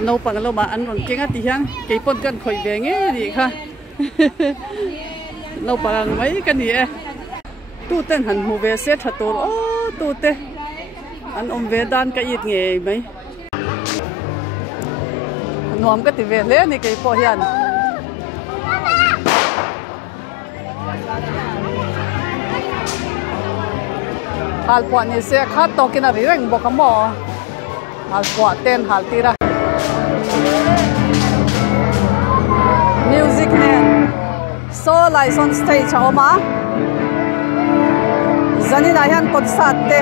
nấu bằng lâu mà ăn bằng cái ngắt thì hiang cái pon cần khỏi về nghe gì kha nấu bằng mấy cái gì tu tên hẳn mua về xét thật tốt ô tu tên ăn về đan cái ít nghề mấy nuam cái thì về lẽ này cái po hian hal po ni se khat to kina rireng bokamo hal po ten hal tira music man so like on stage oma zani na hian concert te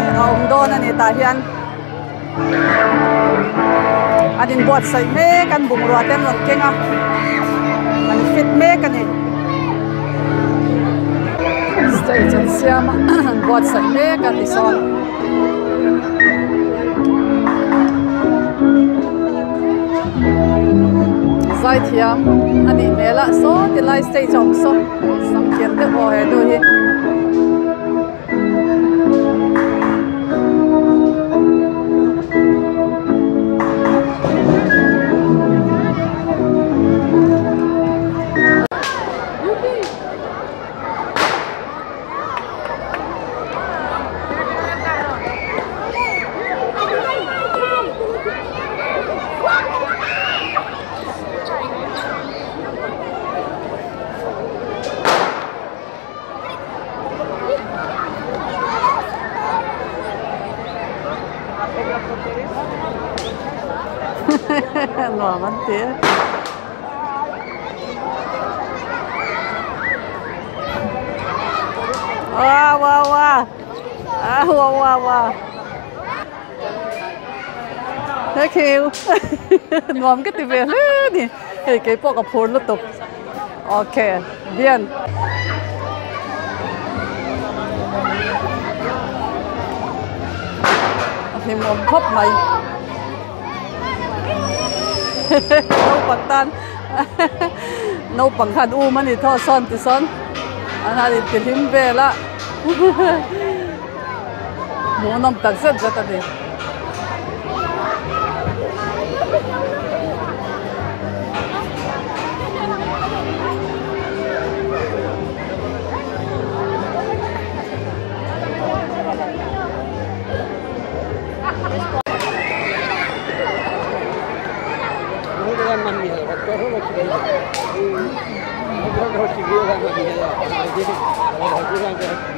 don ani ta hian adin buat sai me kan bung ruat tem lok kenga an fit me kan ni stage an siama buat sai me kan ti son zai thiam ani mela so ti lai stage om so sam kian te o he do hi nuam an te wow thank you nuam cái tivi nè cái po cái phun lúc tục ok bien thì một hộp mày nấu bằng tan nấu bằng khăn u mà đi thò son thì son anh ấy thì chhim về la muốn nằm tận rất rất là Yo creo que